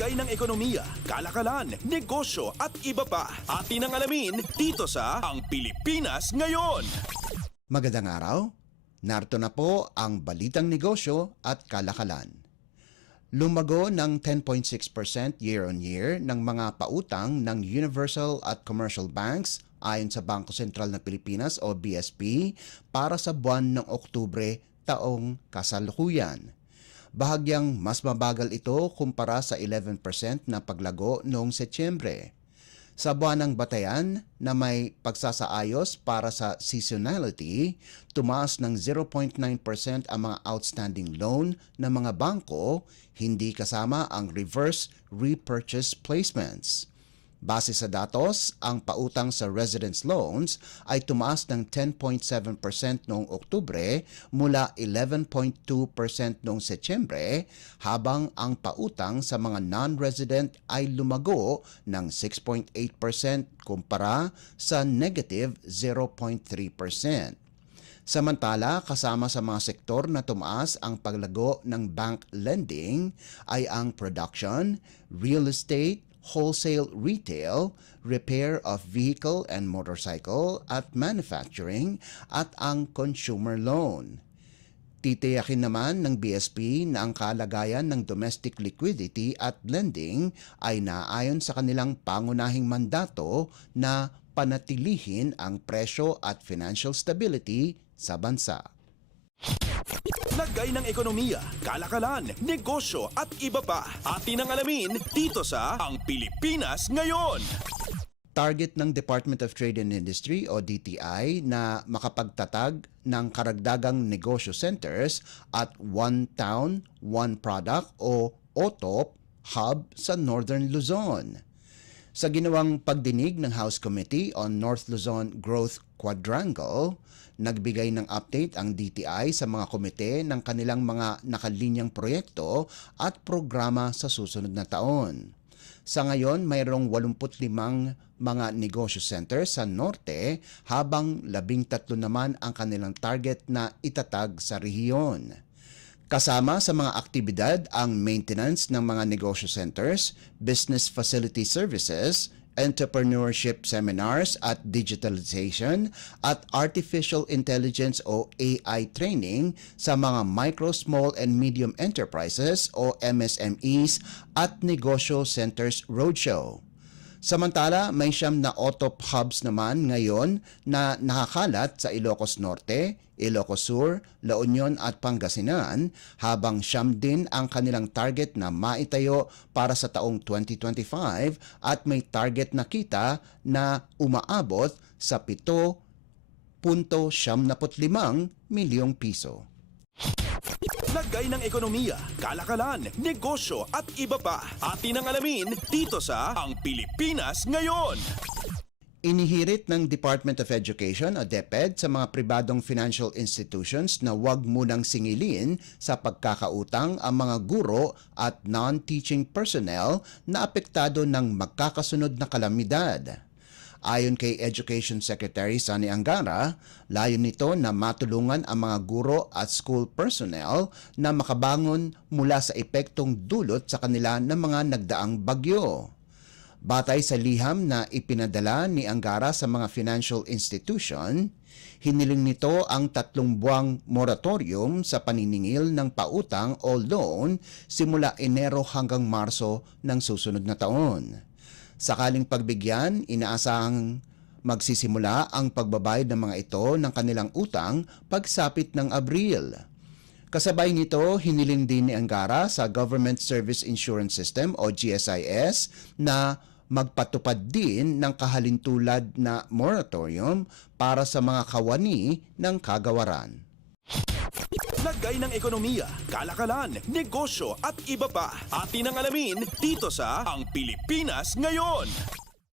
Lagay ng ekonomiya, kalakalan, negosyo at iba pa. Atin ang alamin dito sa Ang Pilipinas Ngayon. Magandang araw. Narito na po ang balitang negosyo at kalakalan. Lumago ng 10.6% year-on-year ng mga pautang ng Universal at Commercial Banks ayon sa Bangko Sentral ng Pilipinas o BSP para sa buwan ng Oktubre taong kasalukuyan. Bahagyang mas mabagal ito kumpara sa 11% na paglago noong Setyembre. Sa buwan ng batayan na may pagsasaayos para sa seasonality, tumaas ng 0.9% ang mga outstanding loan ng mga bangko, hindi kasama ang reverse repurchase placements. Base sa datos, ang pautang sa residence loans ay tumaas ng 10.7% noong Oktubre mula 11.2% noong Setyembre, habang ang pautang sa mga non-resident ay lumago ng 6.8% kumpara sa negative 0.3%. Samantala, kasama sa mga sektor na tumaas ang paglago ng bank lending ay ang production, real estate, wholesale retail, repair of vehicle and motorcycle at manufacturing at ang consumer loan. Titiyakin naman ng BSP na ang kalagayan ng domestic liquidity at lending ay naayon sa kanilang pangunahing mandato na panatilihin ang presyo at financial stability sa bansa. Lagay ng ekonomiya, kalakalan, negosyo at iba pa. Atin ang alamin dito sa Ang Pilipinas Ngayon. Target ng Department of Trade and Industry o DTI na makapagtatag ng karagdagang negosyo centers at One Town, One Product o OTOP hub sa Northern Luzon. Sa ginawang pagdinig ng House Committee on North Luzon Growth Quadrangle, nagbigay ng update ang DTI sa mga komite ng kanilang mga nakalinyang proyekto at programa sa susunod na taon. Sa ngayon, mayroong 85 mga negosyo centers sa norte, habang 13 naman ang kanilang target na itatag sa rehiyon. Kasama sa mga aktibidad ang maintenance ng mga negosyo centers, business facility services, entrepreneurship seminars at digitalization at artificial intelligence o AI training sa mga micro, small and medium enterprises o MSMEs at negosyo centers roadshow. Samantala, may 9 na OTOP hubs naman ngayon na nakakalat sa Ilocos Norte, Ilocos Sur, La Union at Pangasinan, habang 9 din ang kanilang target na maitayo para sa taong 2025 at may target na kita na umaabot sa 7.75 milyong piso. Lagay ng ekonomiya, kalakalan, negosyo at iba pa. Atin ang alamin dito sa Ang Pilipinas Ngayon. Inihirit ng Department of Education o DepEd sa mga pribadong financial institutions na huwag munang singilin sa pagkakautang ang mga guro at non-teaching personnel na apektado ng magkakasunod na kalamidad. Ayon kay Education Secretary Sani Angara, layon nito na matulungan ang mga guro at school personnel na makabangon mula sa epektong dulot sa kanila ng mga nagdaang bagyo. Batay sa liham na ipinadala ni Angara sa mga financial institution, hiniling nito ang 3 buwang moratorium sa paniningil ng pautang o loan simula Enero hanggang Marso ng susunod na taon. Sakaling pagbigyan, inaasahang magsisimula ang pagbabayad ng mga ito ng kanilang utang pagsapit ng Abril. Kasabay nito, hiniling din ni Angara sa Government Service Insurance System o GSIS na magpatupad din ng kahalintulad na moratorium para sa mga kawani ng kagawaran. Lagay ng ekonomiya, kalakalan, negosyo at iba pa. Atin ang alamin dito sa Ang Pilipinas Ngayon.